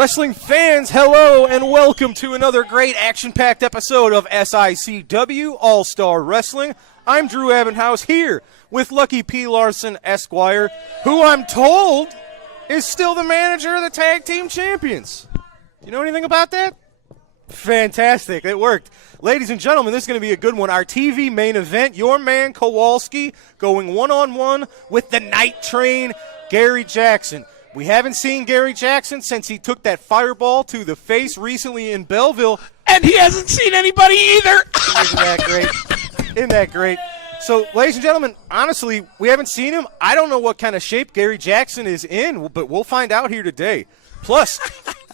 Wrestling fans, hello and welcome to another great action-packed episode of SICW All-Star Wrestling. I'm Drew Abendhaus here with Lucky P. Larson, Esquire, who I'm told is still the manager of the Tag Team Champions. You know anything about that? Fantastic. It worked. Ladies and gentlemen, this is going to be a good one. Our TV main event, your man Kowalski going one-on-one with the Night Train, Gary Jackson. We haven't seen Gary Jackson since he took that fireball to the face recently in Belleville. And he hasn't seen anybody either. Isn't that great? Isn't that great? So, ladies and gentlemen, honestly, we haven't seen him. I don't know what kind of shape Gary Jackson is in, but we'll find out here today. Plus,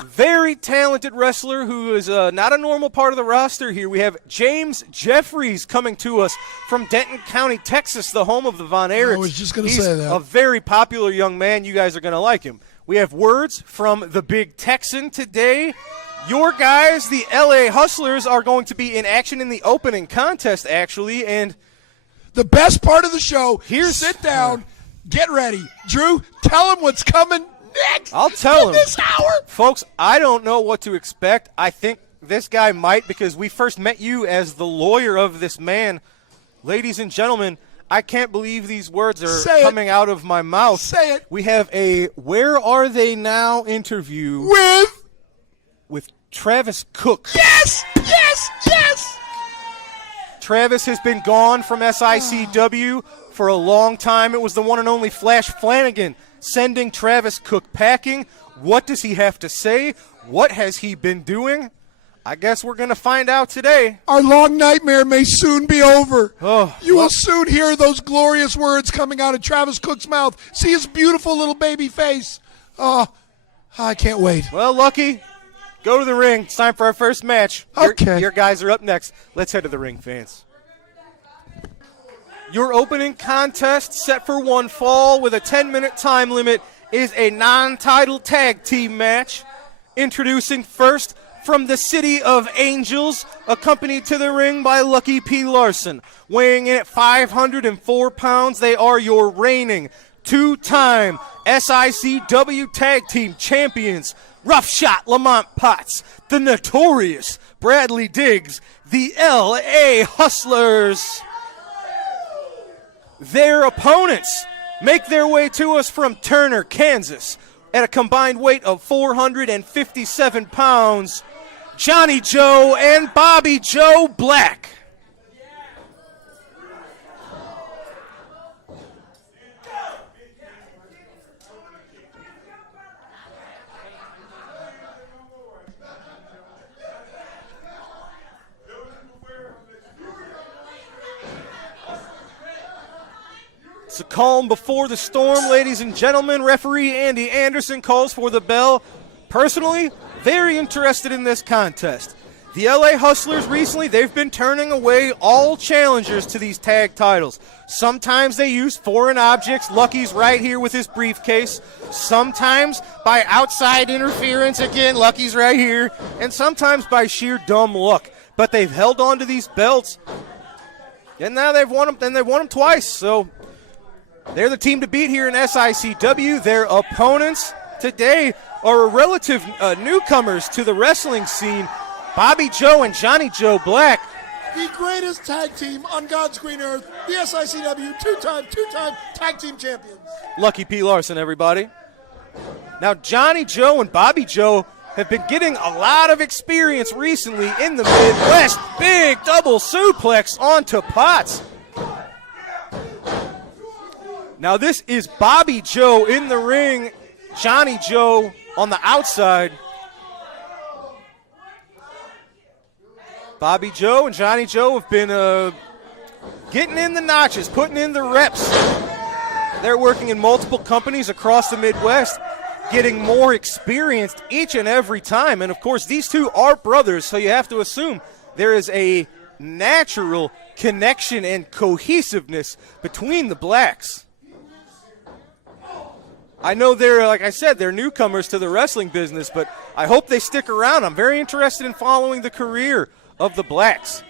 very talented wrestler who is not a normal part of the roster here. We have James Jeffries coming to us from Denton County, Texas, the home of the Von Erichs. I was just going to say that. He's a very popular young man. You guys are going to like him. We have words from the Big Texan today. Your guys, the LA Hustlers, are going to be in action in the opening contest, actually, and the best part of the show, sit down, get ready. Drew, tell him what's coming next. I'll tell him. This hour. Folks, I don't know what to expect. I think this guy might, because we first met you as the lawyer of this man. Ladies and gentlemen, I can't believe these words are coming out of my mouth. Say it. We have a Where Are They Now interview with Travis Cook. Yes, yes, yes. Travis has been gone from SICW for a long time. It was the one and only Flash Flanagan sending Travis Cook packing. What does he have to say? What has he been doing? I guess we're going to find out today. Our long nightmare may soon be over. You well, will soon hear those glorious words coming out of Travis Cook's mouth. See his beautiful little baby face. Oh, I can't wait. Well, Lucky, go to the ring. It's time for our first match. Okay. Your guys are up next. Let's head to the ring, fans. Your opening contest, set for one fall with a 10-minute time limit, is a non-title tag team match. Introducing first from the City of Angels, accompanied to the ring by Lucky P. Larson. Weighing in at 504 pounds, they are your reigning two-time SICW Tag Team Champions. Rough Shot Lamont Potts, the notorious Bradley Diggs, the LA Hustlers. Their opponents make their way to us from Turner, Kansas, at a combined weight of 457 pounds, Johnny Joe and Bobby Joe Black. It's a calm before the storm, ladies and gentlemen. Referee Andy Anderson calls for the bell. Personally, very interested in this contest. The LA Hustlers recently, they've been turning away all challengers to these tag titles. Sometimes they use foreign objects. Lucky's right here with his briefcase. Sometimes by outside interference. Again, Lucky's right here. And sometimes by sheer dumb luck. But they've held on to these belts. And now they've won them, and they've won them twice. So they're the team to beat here in SICW. Their opponents today are relative newcomers to the wrestling scene, Bobby Joe and Johnny Joe Black. The greatest tag team on God's green earth, the SICW two-time tag team champions. Lucky P. Larson, everybody. Now, Johnny Joe and Bobby Joe have been getting a lot of experience recently in the Midwest. Big double suplex onto Potts. Now this is Bobby Joe in the ring, Johnny Joe on the outside. Bobby Joe and Johnny Joe have been getting in the notches, putting in the reps. They're working in multiple companies across the Midwest, getting more experienced each and every time. And, of course, these two are brothers, so you have to assume there is a natural connection and cohesiveness between the Blacks. I know they're, like I said, they're newcomers to the wrestling business, but I hope they stick around. I'm very interested in following the career of the Blacks.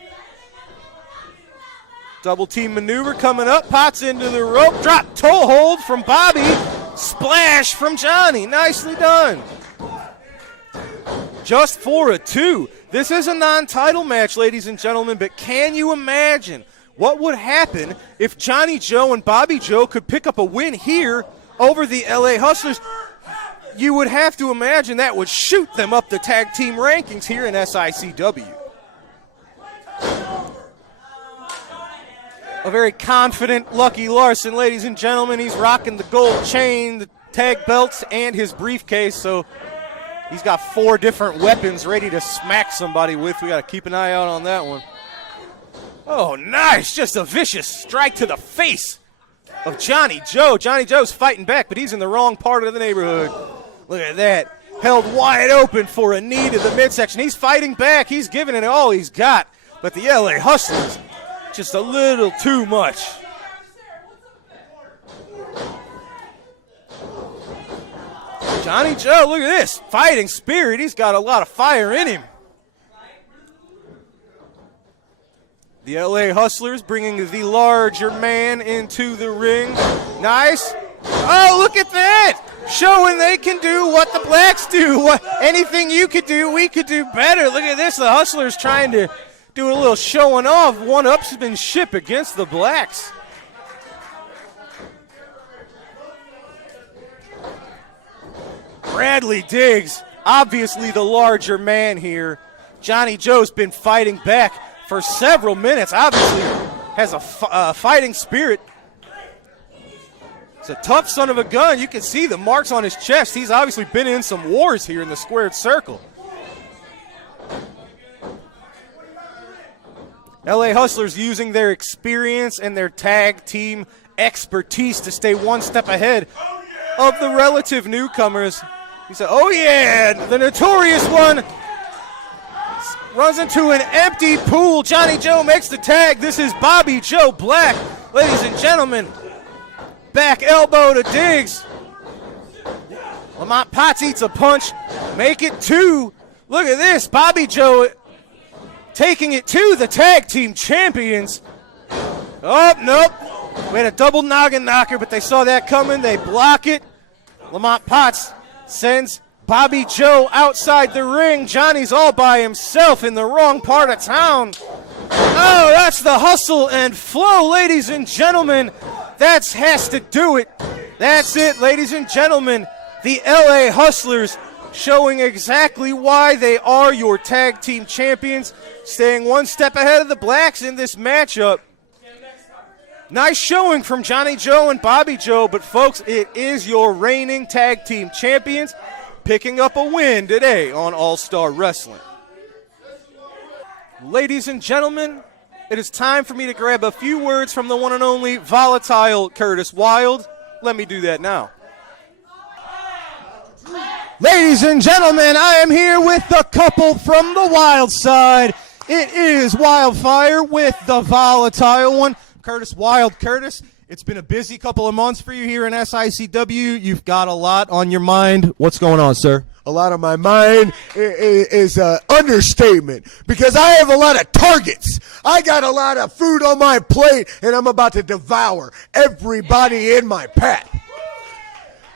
Double team maneuver coming up. Potts into the rope. Drop toe hold from Bobby. Splash from Johnny. Nicely done. just for a 2. This is a non-title match, ladies and gentlemen, but can you imagine what would happen if Johnny Joe and Bobby Joe could pick up a win here over the LA Hustlers? You would have to imagine that would shoot them up the tag team rankings here in SICW. A very confident Lucky Larson, ladies and gentlemen. He's rocking the gold chain, the tag belts, and his briefcase, so he's got 4 different weapons ready to smack somebody with. We got to keep an eye out on that one. Oh, nice. Just a vicious strike to the face of Johnny Joe. Johnny Joe's fighting back, but he's in the wrong part of the neighborhood. Look at that. Held wide open for a knee to the midsection. He's fighting back. He's giving it all he's got. But the LA Hustlers, just a little too much. Johnny Joe, look at this. Fighting spirit. He's got a lot of fire in him. The LA Hustlers bringing the larger man into the ring. Nice. Oh, look at that. Showing they can do what the Blacks do. Anything you could do, we could do better. Look at this. The Hustlers trying to do a little showing off. One-upsmanship against the Blacks. Bradley Diggs, obviously the larger man here. Johnny Joe's been fighting back for several minutes. Obviously has a fighting spirit. He's a tough son of a gun. You can see the marks on his chest. He's obviously been in some wars here in the squared circle. LA Hustlers using their experience and their tag team expertise to stay one step ahead of the relative newcomers. He said, oh yeah, the notorious one runs into an empty pool. Johnny Joe makes the tag. This is Bobby Joe Black. Ladies and gentlemen, back elbow to Diggs. Lamont Potts eats a punch. Make it 2. Look at this. Bobby Joe taking it to the tag team champions. Oh, nope. We had a double noggin knocker, but they saw that coming. They block it. Lamont Potts sends Bobby Joe outside the ring. Johnny's all by himself in the wrong part of town. Oh, that's the hustle and flow, ladies and gentlemen. That has to do it. That's it, ladies and gentlemen. The LA Hustlers showing exactly why they are your tag team champions, staying one step ahead of the Blacks in this matchup. Nice showing from Johnny Joe and Bobby Joe, but folks, it is your reigning tag team champions picking up a win today on All-Star Wrestling. Ladies and gentlemen, it is time for me to grab a few words from the one and only volatile Curtis Wilde. Let me do that now. Ladies and gentlemen, I am here with the couple from the wild side. It is Wildfire with the volatile one, Curtis Wilde. Curtis, it's been a busy couple of months for you here in SICW. You've got a lot on your mind. What's going on, sir? A lot on my mind is an understatement because I have a lot of targets. I got a lot of food on my plate, and I'm about to devour everybody in my path.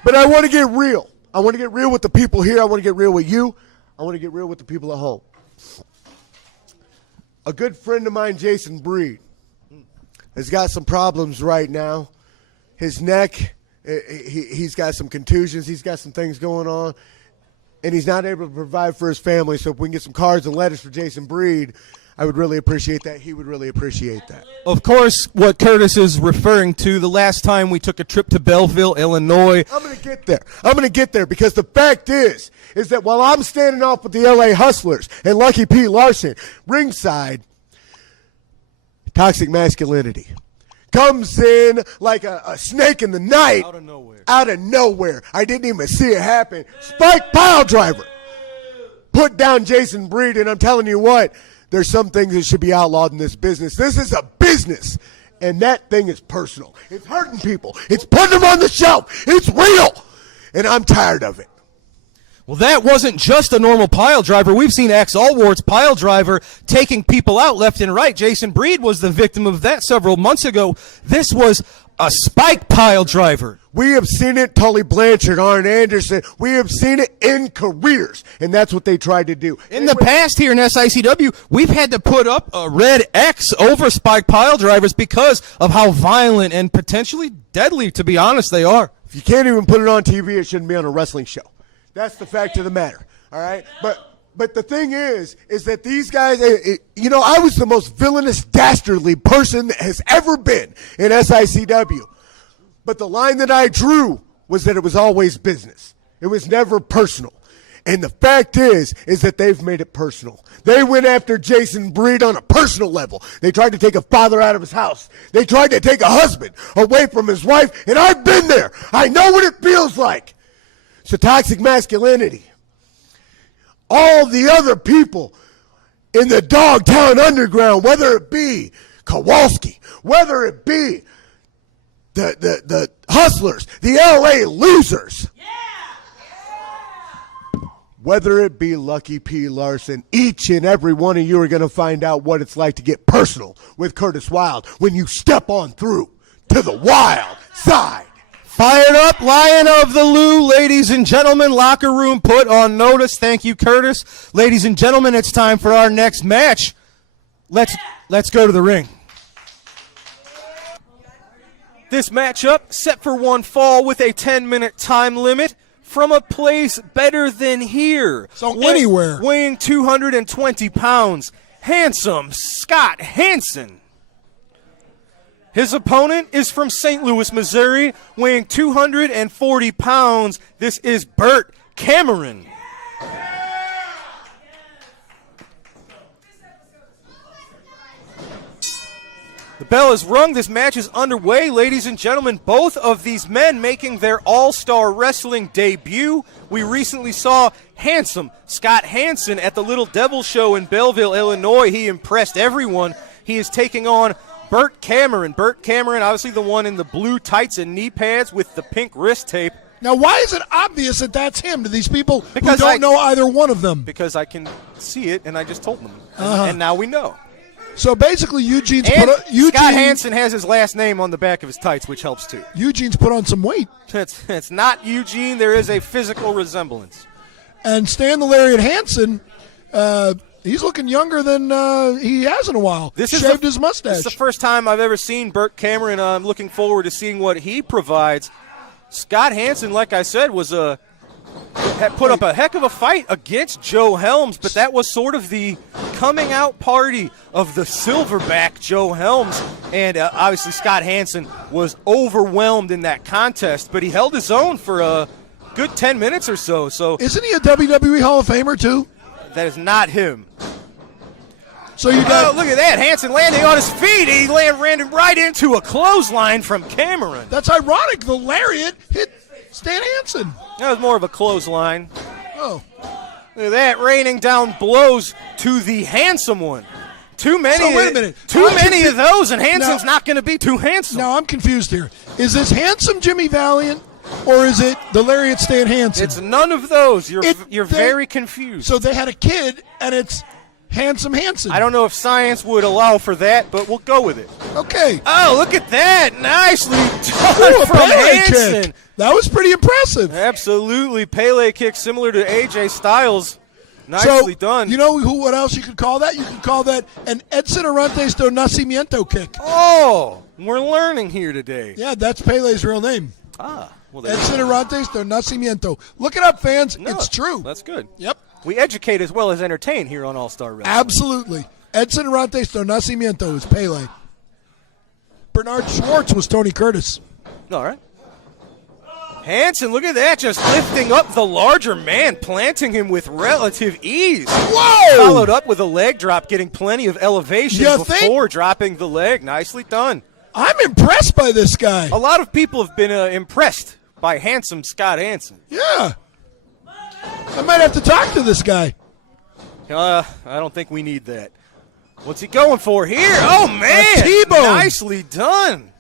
But I want to get real. I want to get real with the people here. I want to get real with you. I want to get real with the people at home. A good friend of mine, Jason Breed, has got some problems right now. His neck, he's got some contusions. He's got some things going on. And he's not able to provide for his family. So if we can get some cards and letters for Jason Breed, I would really appreciate that. He would really appreciate that. Of course, what Curtis is referring to, the last time we took a trip to Belleville, Illinois. I'm going to get there. I'm going to get there because the fact is that while I'm standing off with the LA Hustlers and Lucky P. Larson, ringside, toxic masculinity comes in like a snake in the night. Out of nowhere. Out of nowhere. I didn't even see it happen. Spike pile driver. Put down Jason Breed, and I'm telling you what, there's some things that should be outlawed in this business. This is a business, and that thing is personal. It's hurting people. It's putting them on the shelf. It's real, and I'm tired of it. Well, that wasn't just a normal pile driver. We've seen Allwards pile driver taking people out left and right. Jason Breed was the victim of that several months ago. This was a spike pile driver. We have seen it, Tully Blanchard, Arn Anderson. We have seen it in careers, and that's what they tried to do. In the past here in SICW, we've had to put up a red X over spike pile drivers because of how violent and potentially deadly, to be honest, they are. If you can't even put it on TV, it shouldn't be on a wrestling show. That's the fact of the matter, all right? But the thing is that these guys, I was the most villainous, dastardly person that has ever been in SICW. But the line that I drew was that it was always business. It was never personal. And the fact is that they've made it personal. They went after Jason Breed on a personal level. They tried to take a father out of his house. They tried to take a husband away from his wife, and I've been there. I know what it feels like. It's a toxic masculinity. All the other people in the Dogtown Underground, whether it be Kowalski, whether it be the Hustlers, the LA Losers, whether it be Lucky P. Larson, each and every one of you are going to find out what it's like to get personal with Curtis Wilde when you step on through to the wild side. Fired up, Lion of the Lou, ladies and gentlemen. Locker room put on notice. Thank you, Curtis. Ladies and gentlemen, it's time for our next match. Let's go to the ring. This matchup set for one fall with a 10-minute time limit from a place better than here. So anywhere. Weighing 220 pounds, handsome Scott Hansen. His opponent is from St. Louis, Missouri, weighing 240 pounds. This is Burt Cameron. The bell is rung. This match is underway, ladies and gentlemen. Both of these men making their All-Star Wrestling debut. We recently saw handsome Scott Hansen at the Little Devil Show in Belleville, Illinois. He impressed everyone. He is taking on Burt Cameron. Burt Cameron, obviously the one in the blue tights and knee pads with the pink wrist tape. Now, why is it obvious that that's him to these people who don't know either one of them? Because I can see it, and I just told them. And now we know. So basically, Scott Hansen has his last name on the back of his tights, which helps too. Eugene's put on some weight. It's not Eugene. There is a physical resemblance. And Stan the Lariat Hansen, he's looking younger than he has in a while. Shaved his mustache. This is the first time I've ever seen Burt Cameron. I'm looking forward to seeing what he provides. Scott Hansen, like I said, had put up a heck of a fight against Joe Helms, but that was sort of the coming out party of the silverback Joe Helms. And obviously Scott Hansen was overwhelmed in that contest, but he held his own for a good 10 minutes or so. Isn't he a WWE Hall of Famer too? That is not him. So you got look at that. Hansen landing on his feet. He ran right into a clothesline from Cameron. That's ironic. The Lariat hit Stan Hansen. That was more of a clothesline. Oh. Look at that, raining down blows to the handsome one. Too many. So wait a minute. Too many of those, and Hansen's not going to be too handsome. Now I'm confused here. Is this handsome Jimmy Valiant, or is it the Lariat Stan Hansen? It's none of those. You're very confused. So they had a kid, and it's handsome Hansen. I don't know if science would allow for that, but we'll go with it. Okay. Oh, look at that. Nicely done from Hansen. Kick. That was pretty impressive. Absolutely. Pele kick similar to AJ Styles. Nicely done. You know what else you could call that? You could call that an Edson Arantes do Nascimento kick. Oh, we're learning here today. Yeah, that's Pele's real name. Well, Edson Arantes do Nascimento. Look it up, fans. No, it's true. That's good. Yep. We educate as well as entertain here on All-Star Wrestling. Absolutely. Edson Arantes do Nascimento is Pele. Bernard Schwartz was Tony Curtis. All right. Hansen, look at that, just lifting up the larger man, planting him with relative ease. Whoa! Followed up with a leg drop, getting plenty of elevation before dropping the leg. Nicely done. I'm impressed by this guy. A lot of people have been impressed by handsome Scott Hansen. Yeah. I might have to talk to this guy. I don't think we need that. What's he going for here? Oh, man. A T-bone. Nicely done.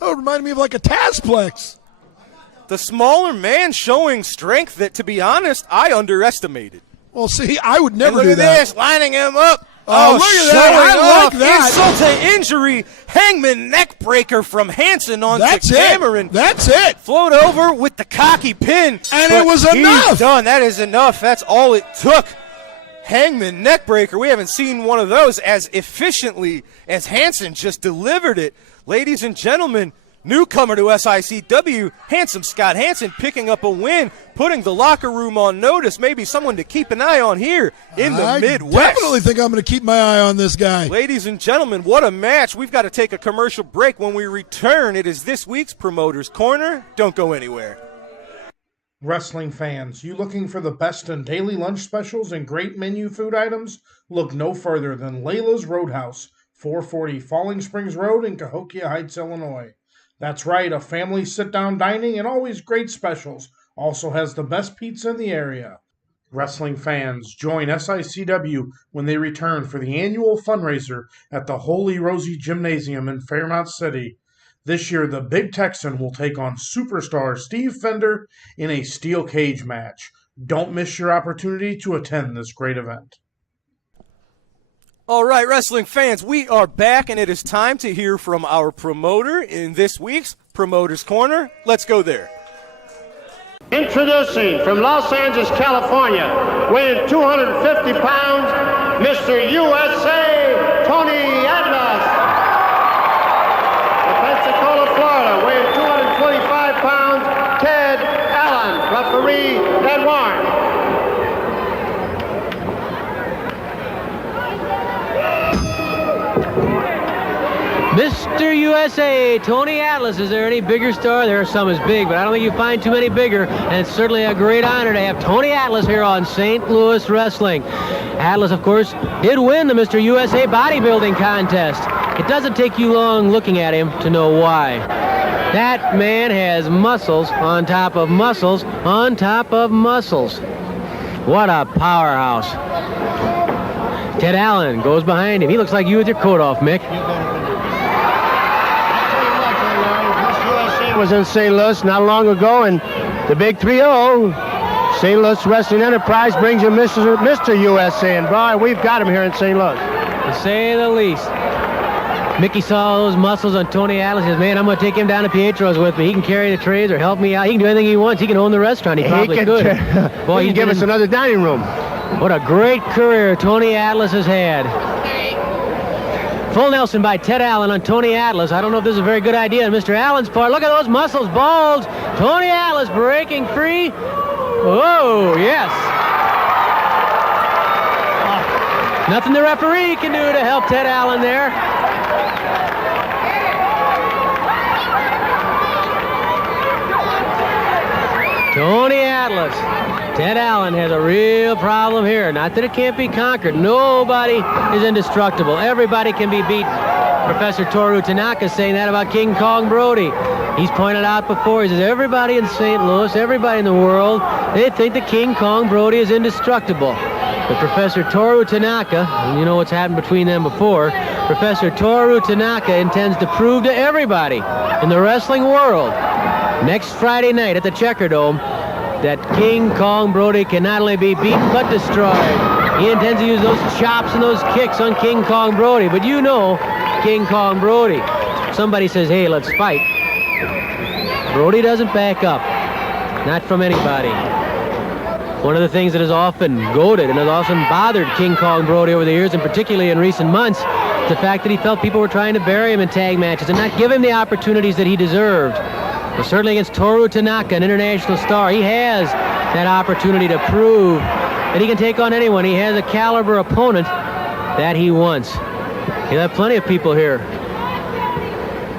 Oh, it reminded me of like a Tazplex. The smaller man showing strength that, to be honest, I underestimated. Well, see, I would never look do at that. this, lining him up. Oh, look at that. I like that. Insult to injury. Hangman neck breaker from Hanson onto Cameron. That's it. Float over with the cocky pin. And it was enough. He's done. That is enough. That's all it took. Hangman neck breaker. We haven't seen one of those as efficiently as Hanson just delivered it. Ladies and gentlemen, newcomer to SICW, Handsome Scott Hanson picking up a win, putting the locker room on notice. Maybe someone to keep an eye on here in the Midwest. I definitely think I'm going to keep my eye on this guy. Ladies and gentlemen, what a match. We've got to take a commercial break. When we return, it is this week's Promoter's Corner. Don't go anywhere. Wrestling fans, you looking for the best in daily lunch specials and great menu food items? Look no further than Layla's Roadhouse, 440 Falling Springs Road in Cahokia Heights, Illinois. That's right, a family sit-down dining and always great specials. Also has the best pizza in the area. Wrestling fans, join SICW when they return for the annual fundraiser at the Holy Rosie Gymnasium in Fairmount City. This year, the Big Texan will take on superstar Steve Fender in a steel cage match. Don't miss your opportunity to attend this great event. All right, wrestling fans, we are back, and it is time to hear from our promoter in this week's Promoter's Corner. Let's go there. Introducing from Los Angeles, California, weighing 250 pounds, Mr. USA, Tony Atlas. From Pensacola, Florida, weighing 225 pounds, Ted Allen. Referee, Ed Warren. Mr. USA, Tony Atlas. Is there any bigger star? There are some as big, but I don't think you find too many bigger, and it's certainly a great honor to have Tony Atlas here on St. Louis Wrestling. Atlas, of course, did win the Mr. USA bodybuilding contest. It doesn't take you long looking at him to know why. That man has muscles on top of muscles on top of muscles. What a powerhouse. Ted Allen goes behind him. He looks like you with your coat off, Mick. Was in St. Louis not long ago, and the big 3-0, St. Louis Wrestling Enterprise brings you Mr. USA, and boy, we've got him here in St. Louis. To say the least. Mickey saw those muscles on Tony Atlas. He says, man, I'm going to take him down to Pietro's with me. He can carry the trays or help me out. He can do anything he wants. He can own the restaurant. He probably could. Boy, he can give us another dining room. What a great career Tony Atlas has had. Full Nelson by Ted Allen on Tony Atlas. I don't know if this is a very good idea on Mr. Allen's part. Look at those muscles bulge. Tony Atlas breaking free. Whoa, yes. Nothing the referee can do to help Ted Allen there. Tony Atlas. Ted Allen has a real problem here. Not that it can't be conquered. Nobody is indestructible. Everybody can be beat. Professor Toru Tanaka is saying that about King Kong Brody. He's pointed out before, he says, everybody in St. Louis, everybody in the world, they think that King Kong Brody is indestructible. But Professor Toru Tanaka, and you know what's happened between them before, Professor Toru Tanaka intends to prove to everybody in the wrestling world next Friday night at the Checker Dome that King Kong Brody can not only be beaten but destroyed. He intends to use those chops and those kicks on King Kong Brody. But you know King Kong Brody. Somebody says, hey, let's fight. Brody doesn't back up. Not from anybody. One of the things that has often goaded and has often bothered King Kong Brody over the years, and particularly in recent months, is the fact that he felt people were trying to bury him in tag matches and not give him the opportunities that he deserved. But certainly against Toru Tanaka, an international star, he has that opportunity to prove that he can take on anyone. He has a caliber opponent that he wants. He'll have plenty of people here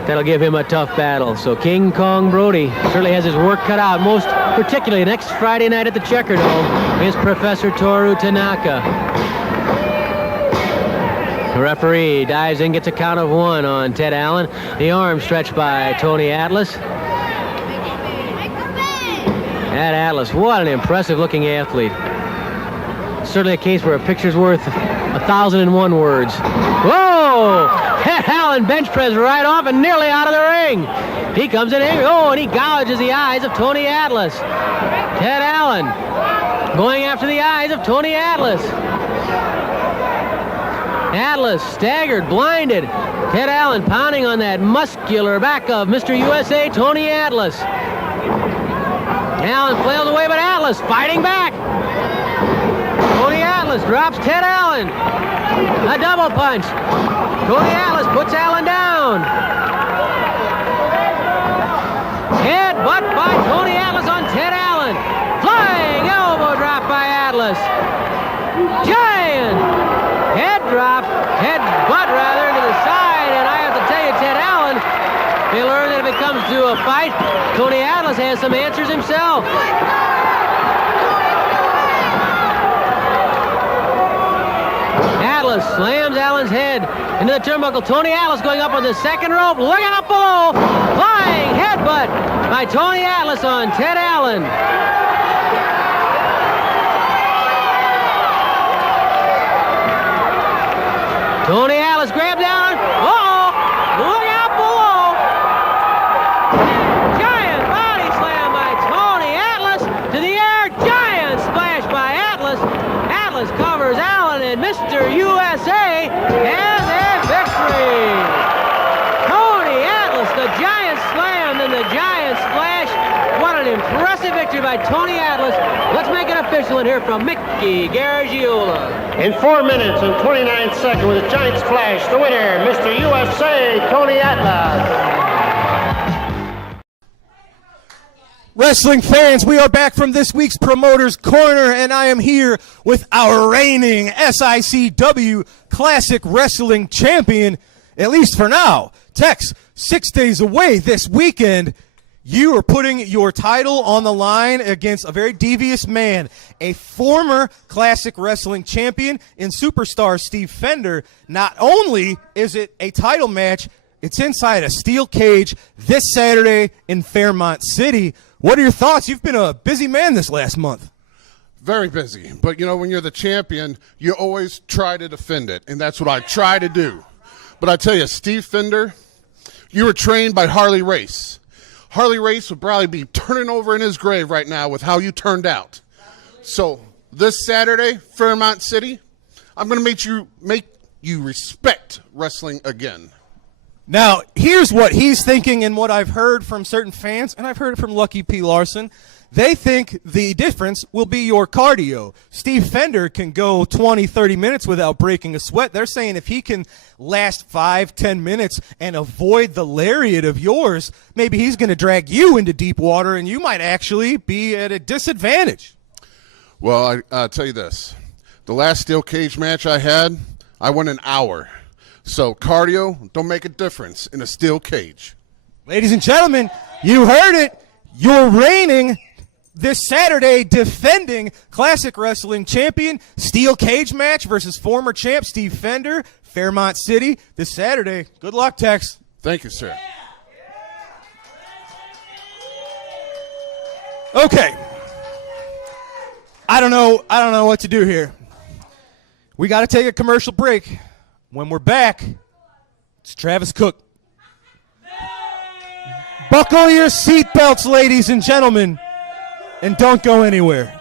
that'll give him a tough battle. So King Kong Brody certainly has his work cut out, most particularly next Friday night at the Checker Dome against Professor Toru Tanaka. The referee dives in, gets a count of 1 on Ted Allen. The arm stretched by Tony Atlas. That Atlas, what an impressive looking athlete. Certainly a case where a picture's worth 1,001 words. Whoa! Ted Allen bench press right off and nearly out of the ring. He comes in angry. Oh, and he gouges the eyes of Tony Atlas. Ted Allen going after the eyes of Tony Atlas. Atlas staggered, blinded. Ted Allen pounding on that muscular back of Mr. USA, Tony Atlas. Allen flails away, but Atlas fighting back. Tony Atlas drops Ted Allen. A double punch. Tony Atlas puts Allen down. Headbutt by Tony Atlas on Ted Allen. Flying elbow drop by Atlas. Giant headbutt rather, to the side, and I have to tell you, Ted Allen, they learn that if it comes to a fight, Tony Atlas has some answers himself. Atlas slams Allen's head into the turnbuckle. Tony Atlas going up on the second rope, looking up below, flying headbutt by Tony Atlas on Ted Allen. Tony Atlas grabs Allen. Uh-oh! Look out below! Giant body slam by Tony Atlas to the air. Giant splash by Atlas. Atlas covers Allen, and Mr. USA has a victory. Tony Atlas, the giant slam and the giant splash. What an impressive victory by Tony Atlas. Let's make it official and hear from Mickey Garagiola. In 4 minutes and 29 seconds with a giant splash, the winner, Mr. USA, Tony Atlas. Wrestling fans, we are back from this week's Promoter's Corner, and I am here with our reigning SICW Classic Wrestling Champion, at least for now. Tex, 6 days away this weekend. You are putting your title on the line against a very devious man, a former Classic Wrestling champion in Superstar Steve Fender. Not only is it a title match, it's inside a steel cage this Saturday in Fairmont City. What are your thoughts? You've been a busy man this last month. Very busy. But, you know, when you're the champion, you always try to defend it, and that's what I try to do. But I tell you, Steve Fender, you were trained by Harley Race. Harley Race would probably be turning over in his grave right now with how you turned out. So this Saturday, Fairmont City, I'm going to make you respect wrestling again. Now, here's what he's thinking and what I've heard from certain fans, and I've heard it from Lucky P. Larson. They think the difference will be your cardio. Steve Fender can go 20, 30 minutes without breaking a sweat. They're saying if he can last 5, 10 minutes and avoid the lariat of yours, maybe he's going to drag you into deep water and you might actually be at a disadvantage. Well, I'll tell you this. The last steel cage match I had, I went an hour. So cardio don't make a difference in a steel cage. Ladies and gentlemen, you heard it. You're reigning this Saturday defending Classic Wrestling champion, steel cage match versus former champ Steve Fender, Fairmont City this Saturday. Good luck, Tex. Thank you, sir. Okay. I don't know what to do here. We got to take a commercial break. When we're back, it's Travis Cook. Buckle your seatbelts, ladies and gentlemen, and don't go anywhere.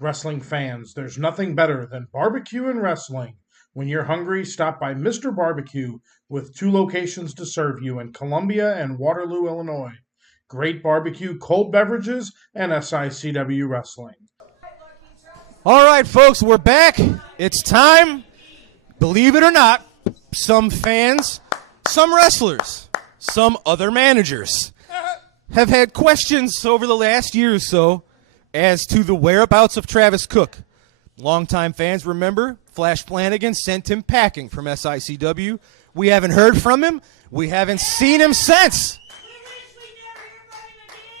Wrestling fans, there's nothing better than barbecue and wrestling. When you're hungry, stop by Mr. Barbecue with 2 locations to serve you in Columbia and Waterloo, Illinois. Great barbecue, cold beverages, and SICW wrestling. All right, folks, we're back. It's time. Believe it or not, some fans, some wrestlers, some other managers have had questions over the last year or so as to the whereabouts of Travis Cook. Longtime fans remember Flash Flanagan sent him packing from SICW. We haven't heard from him. We haven't seen him since.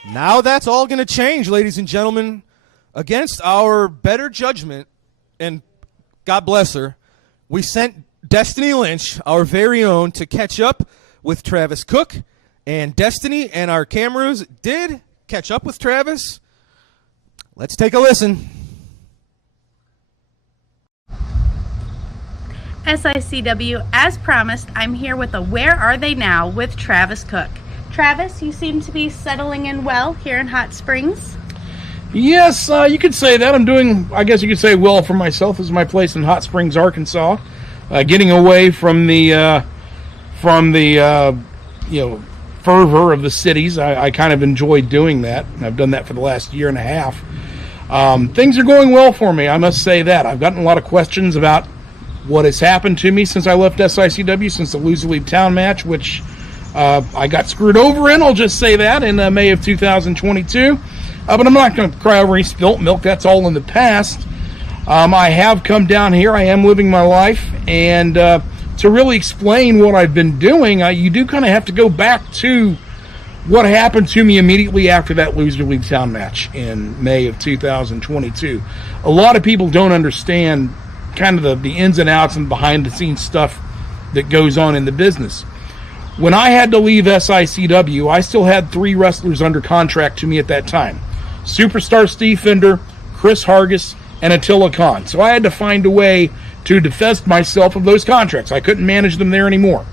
Now that's all going to change, ladies and gentlemen. Against our better judgment, and God bless her, we sent Destiny Lynch, our very own, to catch up with Travis Cook. And Destiny and our cameras did catch up with Travis. Let's take a listen. SICW, as promised, I'm here with a Where Are They Now with Travis Cook. Travis, you seem to be settling in well here in Hot Springs. Yes, you could say that. I'm doing, I guess you could say, well for myself. This is my place in Hot Springs, Arkansas. Getting away from the fervor of the cities. I kind of enjoy doing that, and I've done that for the last year and a half. Things are going well for me, I must say that. I've gotten a lot of questions about what has happened to me since I left SICW, since the Loser Leave Town match, which I got screwed over in, I'll just say that, in May of 2022. But I'm not going to cry over any spilt milk. That's all in the past. I have come down here. I am living my life. And to really explain what I've been doing, you do kind of have to go back to what happened to me immediately after that Loser Leave Town match in May of 2022. A lot of people don't understand kind of the ins and outs and behind-the-scenes stuff that goes on in the business. When I had to leave SICW, I still had 3 wrestlers under contract to me at that time. Superstar Steve Fender, Chris Hargis, and Attila Khan. So I had to find a way to divest myself of those contracts. I couldn't manage them there anymore.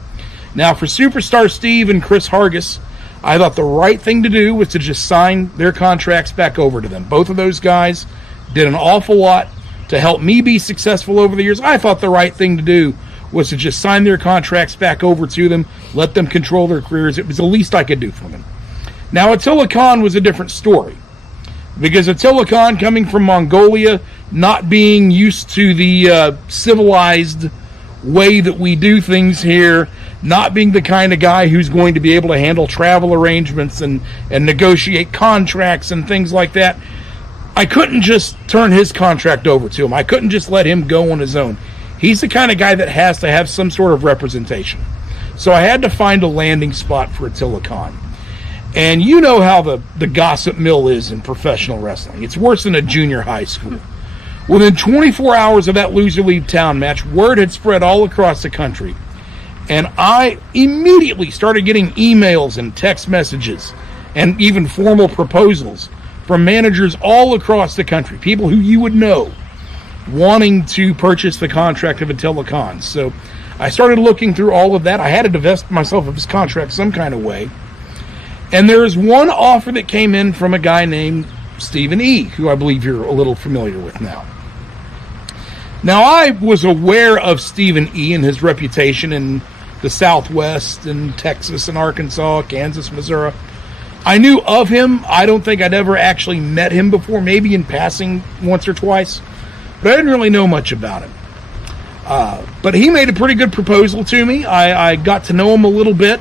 Now, for Superstar Steve and Chris Hargis, I thought the right thing to do was to just sign their contracts back over to them. Both of those guys did an awful lot to help me be successful over the years. I thought the right thing to do was to just sign their contracts back over to them, let them control their careers. It was the least I could do for them. Now, Attila Khan was a different story, because Attila Khan, coming from Mongolia, not being used to the civilized way that we do things here, not being the kind of guy who's going to be able to handle travel arrangements and negotiate contracts and things like that, I couldn't just turn his contract over to him. I couldn't just let him go on his own. He's the kind of guy that has to have some sort of representation. So I had to find a landing spot for Attila Khan. And you know how the gossip mill is in professional wrestling. It's worse than a junior high school. Within 24 hours of that Loser Leave Town match, word had spread all across the country. And I immediately started getting emails and text messages and even formal proposals from managers all across the country, people who you would know, wanting to purchase the contract of Attila Khan. So I started looking through all of that. I had to divest myself of his contract some kind of way. And there is one offer that came in from a guy named Stephen E., who I believe you're a little familiar with now. Now, I was aware of Stephen E. and his reputation in the Southwest and Texas and Arkansas, Kansas, Missouri. I knew of him. I don't think I'd ever actually met him before, maybe in passing once or twice, but I didn't really know much about him. But he made a pretty good proposal to me. I got to know him a little bit,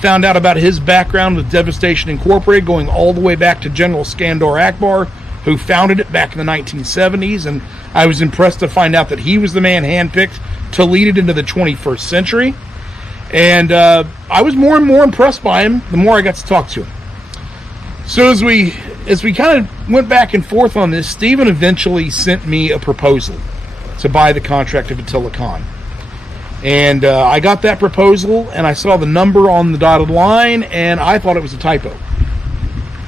found out about his background with Devastation Incorporated, going all the way back to General Skandor Akbar, who founded it back in the 1970s, and I was impressed to find out that he was the man handpicked to lead it into the 21st century. And I was more and more impressed by him the more I got to talk to him. So as we kind of went back and forth on this, Stephen eventually sent me a proposal to buy the contract of Attila Khan. And I got that proposal, and I saw the number on the dotted line, and I thought it was a typo.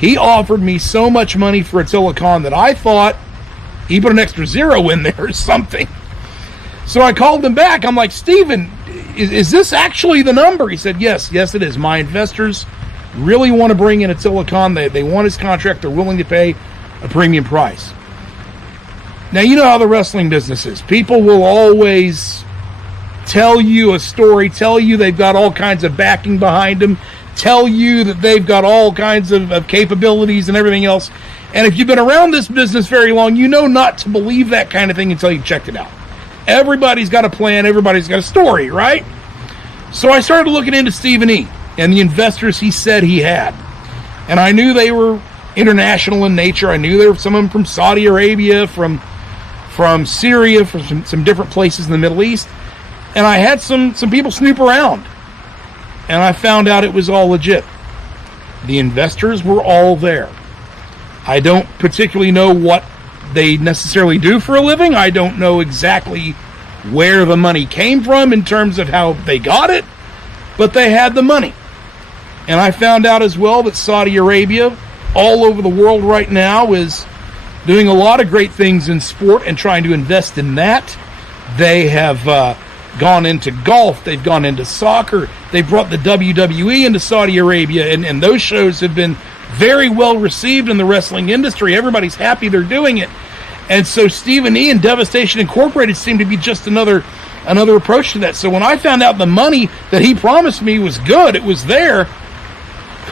He offered me so much money for Attila Khan that I thought he put an extra 0 in there or something. So I called him back. I'm like, Stephen, is this actually the number? He said, yes, it is. My investors really want to bring in Attila Khan. They want his contract. They're willing to pay a premium price. Now, you know how the wrestling business is. People will always tell you a story, tell you they've got all kinds of backing behind them, tell you that they've got all kinds of capabilities and everything else. And if you've been around this business very long, you know not to believe that kind of thing until you've checked it out. Everybody's got a plan. Everybody's got a story, right? So I started looking into Stephen E. and the investors he said he had. And I knew they were international in nature. I knew there were some of them from Saudi Arabia, from from Syria, from some different places in the Middle East, and I had some people snoop around, and I found out it was all legit. The investors were all there. I don't particularly know what they necessarily do for a living. I don't know exactly where the money came from in terms of how they got it, but they had the money. And I found out as well that Saudi Arabia, all over the world right now, is doing a lot of great things in sport and trying to invest in that. They have gone into golf. They've gone into soccer. They brought the WWE into Saudi Arabia, and those shows have been very well received in the wrestling industry. Everybody's happy they're doing it. And so Stephen E. and Devastation Incorporated seem to be just another approach to that. So when I found out the money that he promised me was good, it was there,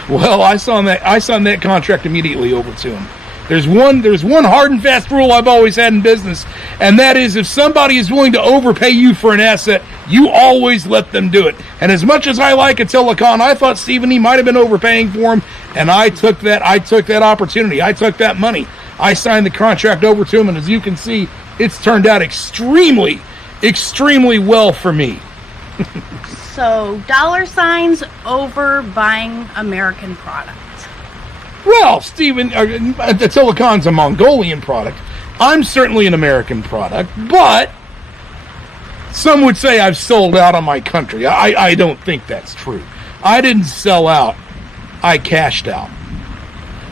well, I signed that contract immediately over to him. There's one hard and fast rule I've always had in business, and that is if somebody is willing to overpay you for an asset, you always let them do it. And as much as I like Attila Khan, I thought Stephen E. might have been overpaying for him, and I took that opportunity. I took that money. I signed the contract over to him, and as you can see, it's turned out extremely, extremely well for me. So, dollar signs over buying American product. Well, Stephen, Attila Khan's a Mongolian product. I'm certainly an American product, but some would say I've sold out on my country. I don't think that's true. I didn't sell out. I cashed out.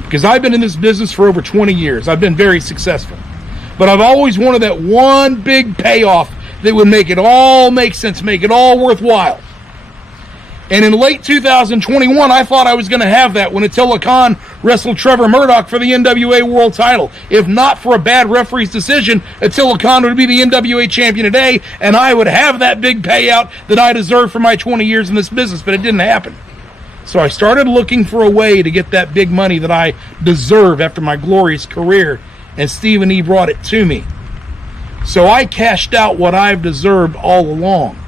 Because I've been in this business for over 20 years. I've been very successful. But I've always wanted that one big payoff that would make it all make sense, make it all worthwhile. And in late 2021, I thought I was going to have that when Attila Khan wrestled Trevor Murdoch for the NWA World title. If not for a bad referee's decision, Attila Khan would be the NWA champion today, and I would have that big payout that I deserve for my 20 years in this business, but it didn't happen. So I started looking for a way to get that big money that I deserve after my glorious career, and Stephen E. brought it to me. So I cashed out what I've deserved all along.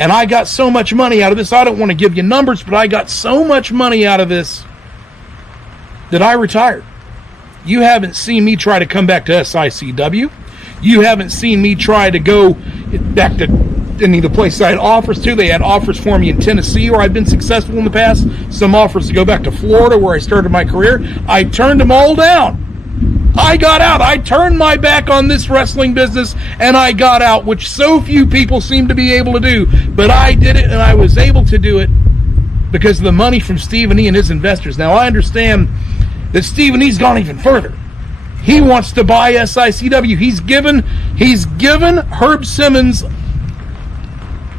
And I got so much money out of this, I don't want to give you numbers, but I got so much money out of this that I retired. You haven't seen me try to come back to SICW. You haven't seen me try to go back to any of the places I had offers to. They had offers for me in Tennessee where I've been successful in the past. Some offers to go back to Florida where I started my career. I turned them all down. I got out. I turned my back on this wrestling business, and I got out, which so few people seem to be able to do. But I did it, and I was able to do it because of the money from Stephen E. and his investors. Now, I understand that Stephen E.'s gone even further. He wants to buy SICW. He's given Herb Simmons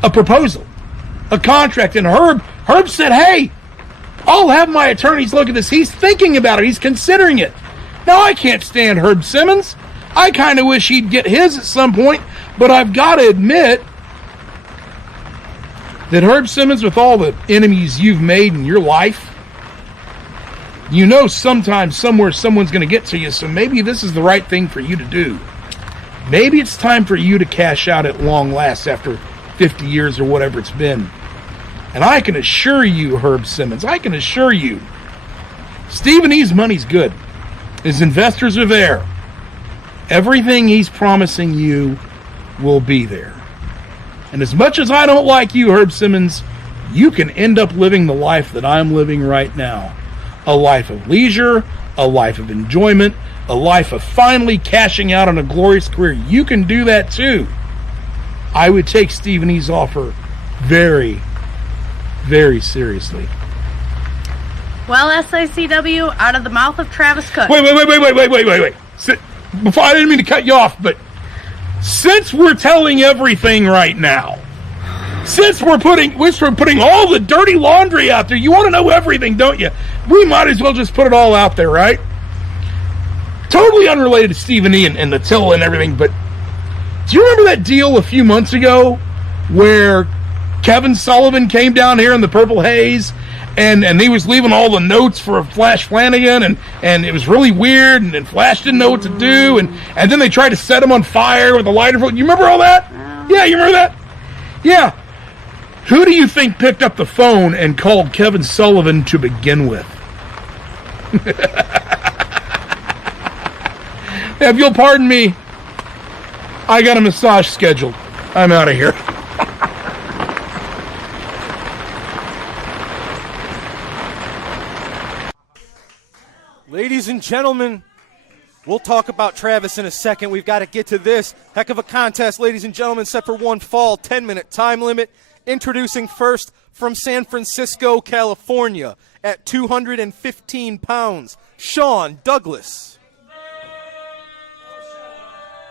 a proposal, a contract, and Herb said, hey, I'll have my attorneys look at this. He's thinking about it. He's considering it. Now, I can't stand Herb Simmons. I kind of wish he'd get his at some point, but I've got to admit that Herb Simmons, with all the enemies you've made in your life, you know sometimes, somewhere, someone's going to get to you, so maybe this is the right thing for you to do. Maybe it's time for you to cash out at long last after 50 years or whatever it's been. And I can assure you, Herb Simmons, I can assure you, Stephen E.'s money's good. His investors are there. Everything he's promising you will be there. And as much as I don't like you, Herb Simmons, you can end up living the life that I'm living right now. A life of leisure, a life of enjoyment, a life of finally cashing out on a glorious career. You can do that too. I would take Stephen E.'s offer very, very seriously. Well, SICW, out of the mouth of Travis Cook. Wait. Before, I didn't mean to cut you off, but since we're telling everything right now, since we're putting all the dirty laundry out there, you want to know everything, don't you? We might as well just put it all out there, right? Totally unrelated to Stephen E. and the till and everything, but do you remember that deal a few months ago where Kevin Sullivan came down here in the Purple Haze and he was leaving all the notes for Flash Flanagan and it was really weird and Flash didn't know what to do and then they tried to set him on fire with a lighter. You remember all that? Yeah, you remember that? Yeah. Who do you think picked up the phone and called Kevin Sullivan to begin with? Now, if you'll pardon me, I got a massage scheduled. I'm out of here. Ladies and gentlemen, we'll talk about Travis in a second. We've got to get to this. Heck of a contest, ladies and gentlemen, set for one fall, 10-minute time limit. Introducing first from San Francisco, California, at 215 pounds, Sean Douglas.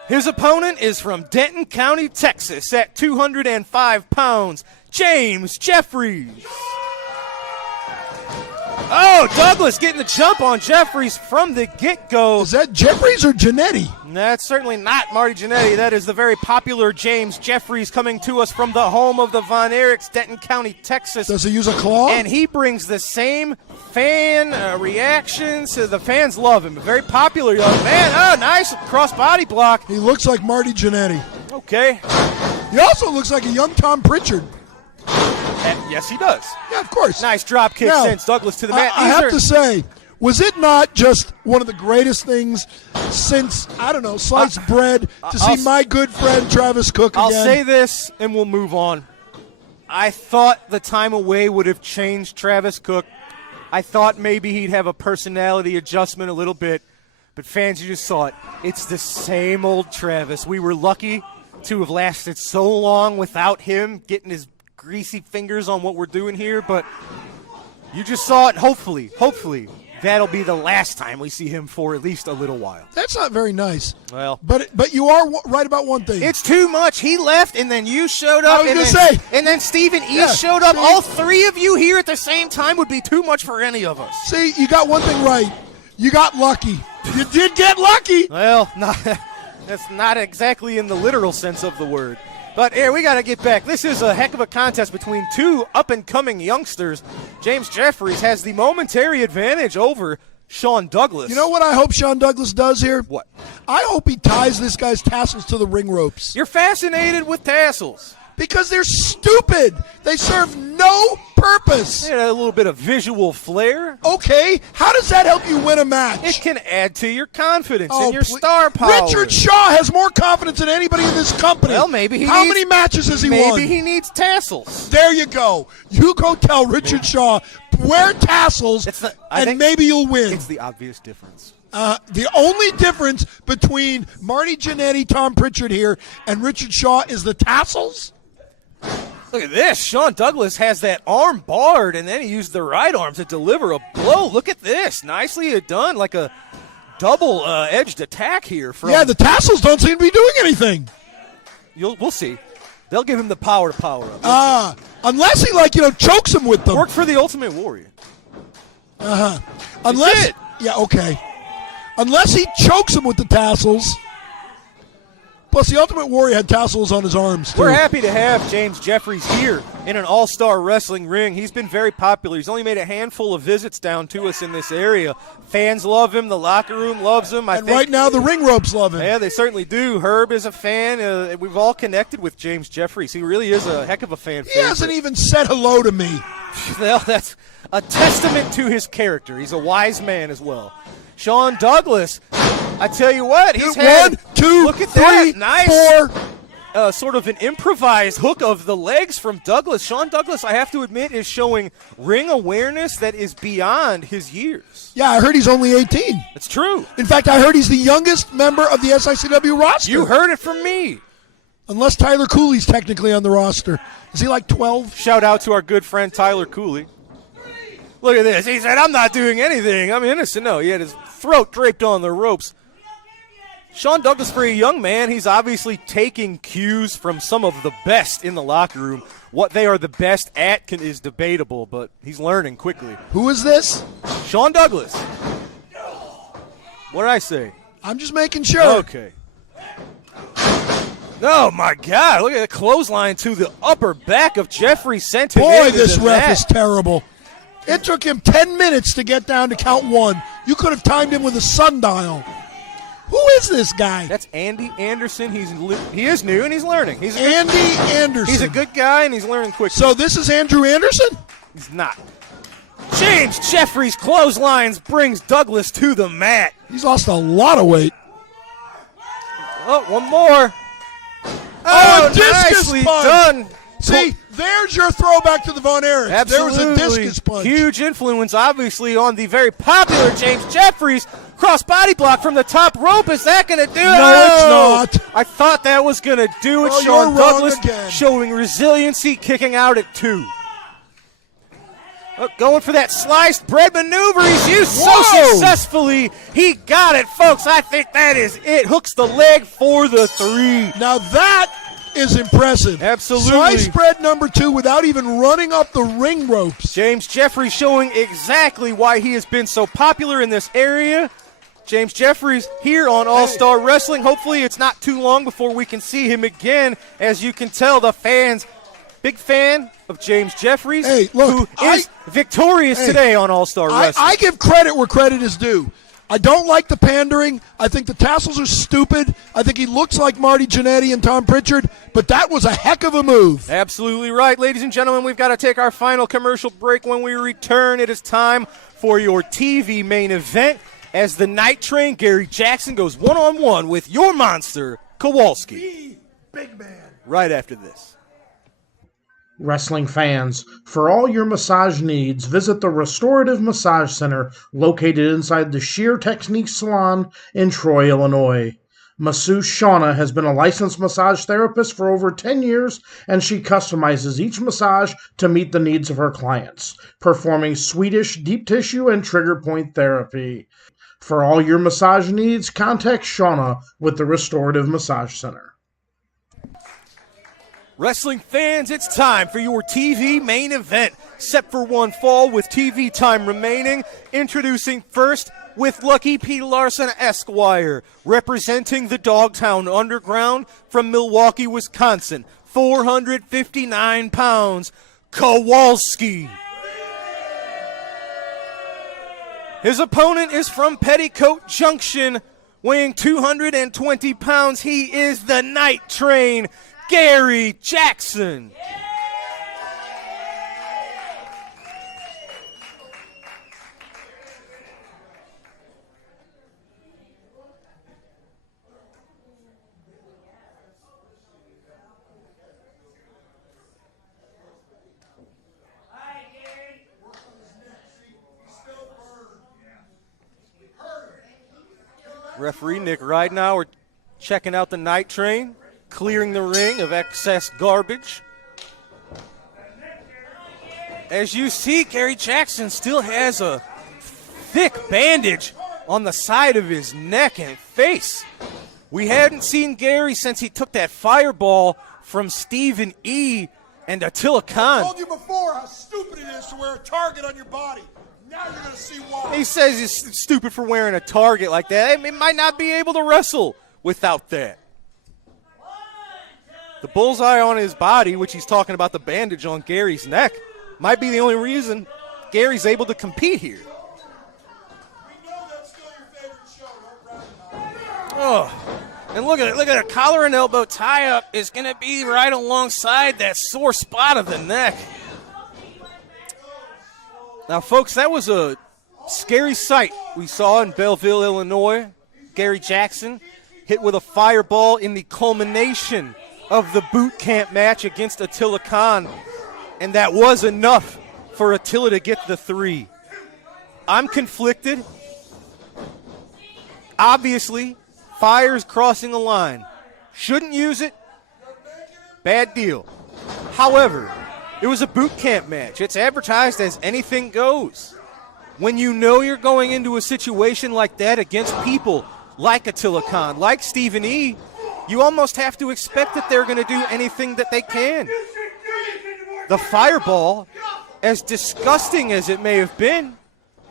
His opponent is from Denton County, Texas, at 205 pounds, James Jeffries. Oh, Douglas getting the jump on Jeffries from the get-go. Is that Jeffries or Jannetty? That's certainly not Marty Jannetty. That is the very popular James Jeffries coming to us from the home of the Von Erichs, Denton County, Texas. Does he use a claw? And he brings the same fan reactions. The fans love him. A very popular young man. Oh, nice cross-body block. He looks like Marty Jannetty. Okay. He also looks like a young Tom Pritchard. Yes, he does. Yeah, of course. Nice drop kick Now, sends Douglas to the mat. I have to say, was it not just one of the greatest things since, I don't know, sliced bread to see my good friend Travis Cook again? I'll say this, and we'll move on. I thought the time away would have changed Travis Cook. I thought maybe he'd have a personality adjustment a little bit. But fans, you just saw it. It's the same old Travis. We were lucky to have lasted so long without him getting his greasy fingers on what we're doing here, but you just saw it. Hopefully that'll be the last time we see him for at least a little while. That's not very nice. Well, but you are right about one thing. It's too much. He left, and then you showed up. And then Stephen East showed up. See? All three of you here at the same time would be too much for any of us. See, you got one thing right. You got lucky. You did get lucky. Well, that's not exactly in the literal sense of the word. But here, we got to get back. This is a heck of a contest between two up-and-coming youngsters. James Jeffries has the momentary advantage over Sean Douglas. You know what I hope Sean Douglas does here? What? I hope he ties this guy's tassels to the ring ropes. You're fascinated with tassels. Because they're stupid. They serve no purpose. Yeah, a little bit of visual flair. Okay, how does that help you win a match? It can add to your confidence and your star power. Richard Shaw has more confidence than anybody in this company. Well, maybe How many matches has he won? Maybe he needs tassels. There you go. You go tell Richard Shaw, wear tassels, and maybe you'll win. It's the obvious difference. The only difference between Marty Jannetty, Tom Pritchard here, and Richard Shaw is the tassels? Look at this. Sean Douglas has that arm barred, and then he used the right arm to deliver a blow. Look at this. Nicely done, like a double-edged attack here. Yeah, the tassels don't seem to be doing anything. We'll see. They'll give him the power to power up. Unless he, chokes him with them. Worked for the Ultimate Warrior. Unless, yeah, okay. Unless he chokes him with the tassels. Plus, the Ultimate Warrior had tassels on his arms, too. We're happy to have James Jeffries here in an all-star wrestling ring. He's been very popular. He's only made a handful of visits down to us in this area. Fans love him. The locker room loves him. I think right now, the ring ropes love him. Yeah, they certainly do. Herb is a fan. We've all connected with James Jeffries. He really is a heck of a fan. He hasn't even said hello to me. Well, that's a testament to his character. He's a wise man as well. Sean Douglas, I tell you what, he's had 1, 2, look at 3, that. Nice 4. Sort of an improvised hook of the legs from Douglas. Sean Douglas, I have to admit, is showing ring awareness that is beyond his years. Yeah, I heard he's only 18. It's true. In fact, I heard he's the youngest member of the SICW roster. You heard it from me. Unless Tyler Cooley's technically on the roster. Is he like 12? Shout out to our good friend Tyler Cooley. Look at this. He said, I'm not doing anything. I'm innocent. No, he had his throat draped on the ropes. Sean Douglas, for a young man, he's obviously taking cues from some of the best in the locker room. What they are the best at is debatable, but he's learning quickly. Who is this? Sean Douglas. What did I say? I'm just making sure. Okay. Oh, my God. Look at the clothesline to the upper back of Jeffrey. Sent him Boy, into this the ref mat. is terrible. It took him 10 minutes to get down to count 1. You could have timed him with a sundial. Who is this guy? That's Andy Anderson. He is new, and he's learning. Andy Anderson. He's a good guy, and he's learning quickly. So this is Andrew Anderson? He's not. James Jeffries clotheslines brings Douglas to the mat. He's lost a lot of weight. Oh, one more. a discus nicely punch. done. See, there's your throwback to the Von Erichs. Absolutely. There was a discus punch. Huge influence, obviously, on the very popular James Jeffries. Cross-body block from the top rope. Is that going to do it? No, it's not. I thought that was going to do it. Oh, Sean you're wrong Douglas again. showing resiliency, kicking out at 2. Going for that sliced bread maneuver he's used so successfully. He got it, folks. I think that is it. Hooks the leg for the 3. Now that is impressive. Absolutely. Slice bread number 2 without even running up the ring ropes. James Jeffries showing exactly why he has been so popular in this area. James Jeffries here on All-Star Wrestling. Hopefully it's not too long before we can see him again. As you can tell, the fans, big fan of James Jeffries, who is victorious today on All-Star Wrestling. I give credit where credit is due. I don't like the pandering. I think the tassels are stupid. I think he looks like Marty Jannetty and Tom Pritchard, but that was a heck of a move. Absolutely right. Ladies and gentlemen, we've got to take our final commercial break. When we return, it is time for your TV main event as the Night Train, Gary Jackson, goes one-on-one with your monster, Kowalski. Big man. Right after this. Wrestling fans, for all your massage needs, visit the Restorative Massage Center located inside the Sheer Technique Salon in Troy, Illinois. Masseuse Shauna has been a licensed massage therapist for over 10 years, and she customizes each massage to meet the needs of her clients, performing Swedish deep tissue and trigger point therapy. For all your massage needs, contact Shauna with the Restorative Massage Center. Wrestling fans, it's time for your TV main event. Set for one fall with TV time remaining. Introducing first with Lucky P. Larson Esquire, representing the Dogtown Underground from Milwaukee, Wisconsin. 459 pounds, Kowalski. His opponent is from Petticoat Junction, weighing 220 pounds. He is the Night Train, Gary Jackson. Referee Nick Ridenauer checking out the Night Train, clearing the ring of excess garbage. As you see, Gary Jackson still has a thick bandage on the side of his neck and face. We hadn't seen Gary since he took that fireball from Stephen E. and Attila Khan. I told you before how stupid it is to wear a target on your body. Now you're going to see why. He says he's stupid for wearing a target like that. He might not be able to wrestle without that. The bullseye on his body, which he's talking about the bandage on Gary's neck, might be the only reason Gary's able to compete here. We know that's still your favorite show. Don't brag about it. Oh, and look at a collar and elbow tie-up is going to be right alongside that sore spot of the neck. Now, folks, that was a scary sight we saw in Belleville, Illinois. Gary Jackson hit with a fireball in the culmination of the boot camp match against Attila Khan, and that was enough for Attila to get the 3. I'm conflicted. Obviously, fire's crossing the line. Shouldn't use it. Bad deal. However, it was a boot camp match. It's advertised as anything goes. When you know you're going into a situation like that against people like Attila Khan, like Stephen E., you almost have to expect that they're going to do anything that they can. The fireball, as disgusting as it may have been,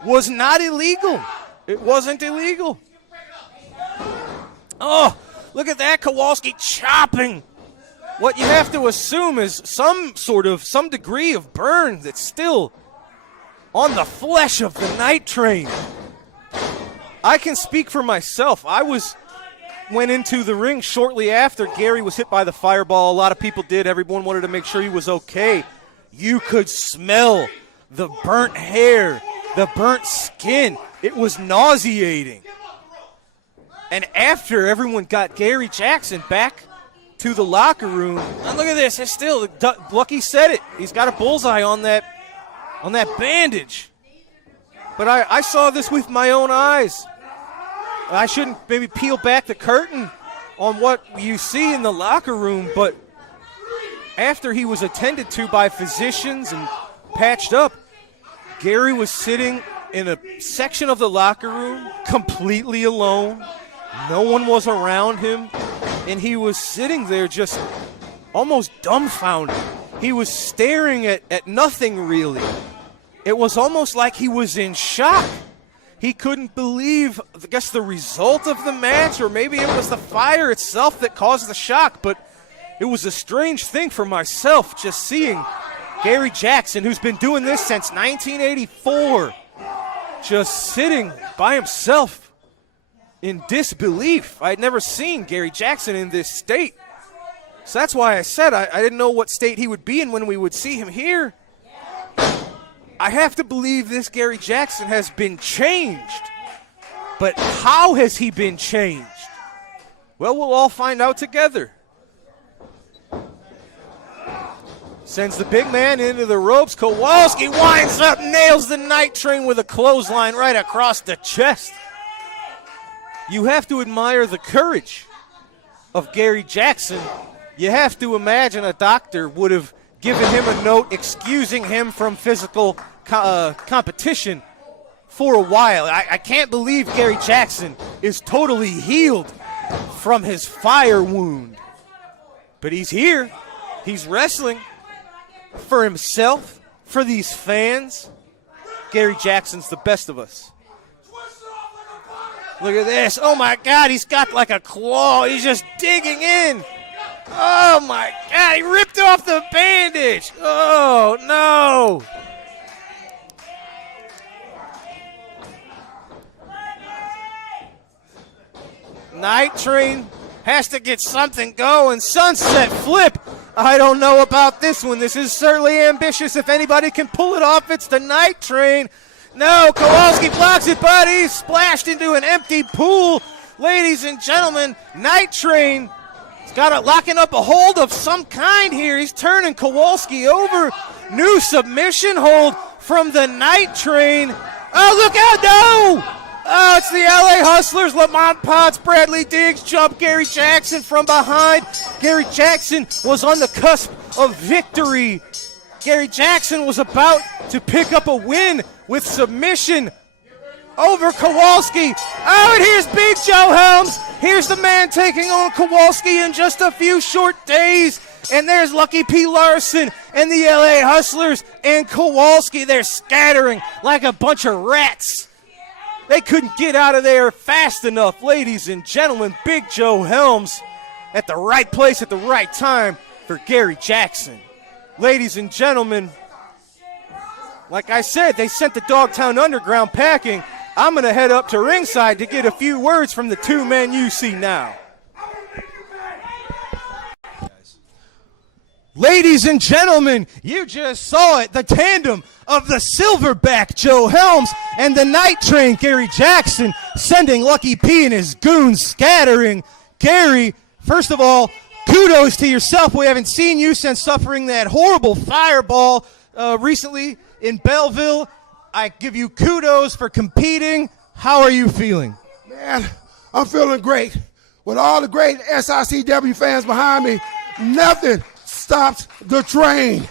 was not illegal. It wasn't illegal. Oh, look at that, Kowalski chopping. What you have to assume is some degree of burn that's still on the flesh of the Night Train. I can speak for myself. I went into the ring shortly after Gary was hit by the fireball. A lot of people did. Everyone wanted to make sure he was okay. You could smell the burnt hair, the burnt skin. It was nauseating. And after everyone got Gary Jackson back to the locker room. And look at this. It's still, Lucky said it. He's got a bullseye on that bandage. But I saw this with my own eyes. I shouldn't maybe peel back the curtain on what you see in the locker room, but after he was attended to by physicians and patched up, Gary was sitting in a section of the locker room completely alone. No one was around him, and he was sitting there just almost dumbfounded. He was staring at nothing really. It was almost like he was in shock. He couldn't believe, I guess, the result of the match, or maybe it was the fire itself that caused the shock, but it was a strange thing for myself just seeing Gary Jackson, who's been doing this since 1984, just sitting by himself in disbelief. I'd never seen Gary Jackson in this state. So that's why I said I didn't know what state he would be in when we would see him here. I have to believe this Gary Jackson has been changed. But how has he been changed? Well, we'll all find out together. Sends the big man into the ropes. Kowalski winds up, nails the Night Train with a clothesline right across the chest. You have to admire the courage of Gary Jackson. You have to imagine a doctor would have given him a note excusing him from physical competition for a while. I can't believe Gary Jackson is totally healed from his fire wound. But he's here. He's wrestling for himself, for these fans. Gary Jackson's the best of us. Look at this. Oh, my God. He's got like a claw. He's just digging in. Oh, my God. He ripped off the bandage. Oh, no. Night Train has to get something going. Sunset flip. I don't know about this one. This is certainly ambitious. If anybody can pull it off, it's the Night Train. No, Kowalski blocks it, but he's splashed into an empty pool. Ladies and gentlemen, Night Train has got locking up a hold of some kind here. He's turning Kowalski over. New submission hold from the Night Train. Oh, look out, no! Oh, it's the LA Hustlers. Lamont Potts, Bradley Diggs, jump Gary Jackson from behind. Gary Jackson was on the cusp of victory. Gary Jackson was about to pick up a win with submission over Kowalski. Oh, and here's Big Joe Helms. Here's the man taking on Kowalski in just a few short days. And there's Lucky P. Larson and the LA Hustlers and Kowalski. They're scattering like a bunch of rats. They couldn't get out of there fast enough. Ladies and gentlemen, Big Joe Helms at the right place at the right time for Gary Jackson. Ladies and gentlemen, like I said, they sent the Dogtown Underground packing. I'm going to head up to ringside to get a few words from the two men you see now. Ladies and gentlemen, you just saw it, the tandem of the Silverback Joe Helms and the Night Train Gary Jackson, sending Lucky P and his goons scattering. Gary, first of all, kudos to yourself. We haven't seen you since suffering that horrible fireball recently in Belleville. I give you kudos for competing. How are you feeling? Man, I'm feeling great. With all the great SICW fans behind me, nothing stops the train.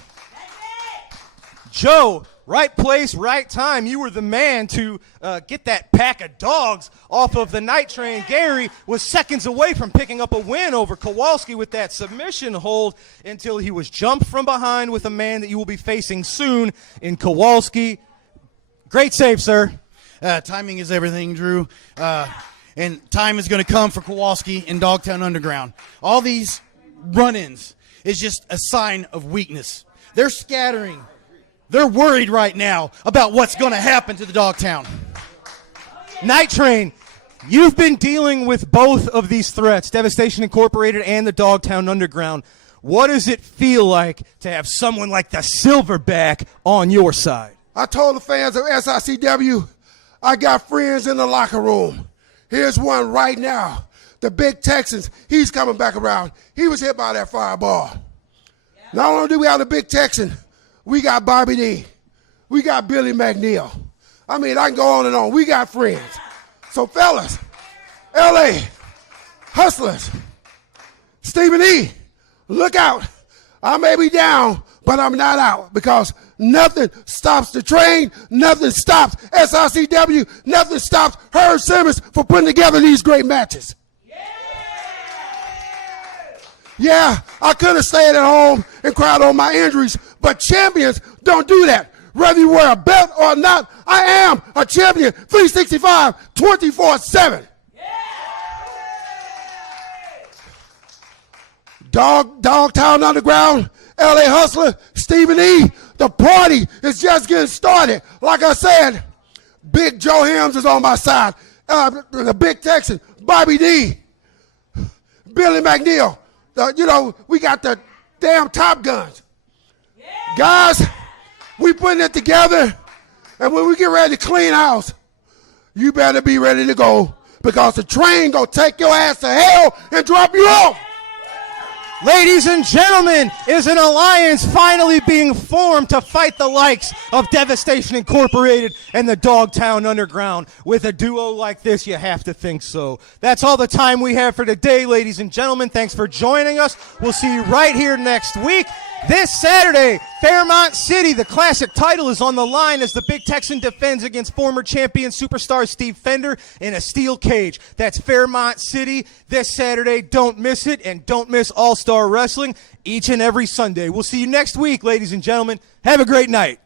Joe, right place, right time. You were the man to get that pack of dogs off of the Night Train. Gary was seconds away from picking up a win over Kowalski with that submission hold until he was jumped from behind with a man that you will be facing soon in Kowalski. Great save, sir. Timing is everything, Drew. And time is going to come for Kowalski in Dogtown Underground. All these run-ins is just a sign of weakness. They're scattering. They're worried right now about what's going to happen to the Dogtown. Night Train, you've been dealing with both of these threats, Devastation Incorporated and the Dogtown Underground. What does it feel like to have someone like the Silverback on your side? I told the fans of SICW, I got friends in the locker room. Here's one right now. the Big Texans, he's coming back around. He was hit by that fireball. Not only do we have the Big Texan, we got Bobby D. We got Billy McNeil. I mean, I can go on and on. We got friends. So, fellas, LA, Hustlers, Stephen E., look out. I may be down, but I'm not out because nothing stops the train, nothing stops SICW, nothing stops Herb Simmons for putting together these great matches. Yeah, I could have stayed at home and cried on my injuries, but champions don't do that. Whether you wear a belt or not, I am a champion 365, 24/7. Dogtown Underground, LA Hustler, Stephen E., the party is just getting started. Like I said, Big Joe Hims is on my side. The Big Texan, Bobby D., Billy McNeil. We got the damn Top Guns. Guys, we putting it together, and when we get ready to clean house, you better be ready to go because the train gonna take your ass to hell and drop you off. Ladies and gentlemen, is an alliance finally being formed to fight the likes of Devastation Incorporated and the Dogtown Underground? With a duo like this, you have to think so. That's all the time we have for today, ladies and gentlemen. Thanks for joining us. We'll see you right here next week. This Saturday, Fairmont City, the classic title is on the line as the Big Texan defends against former champion superstar Steve Fender in a steel cage. That's Fairmont City this Saturday. Don't miss it, and don't miss All-Star Wrestling each and every Sunday. We'll see you next week, ladies and gentlemen. Have a great night.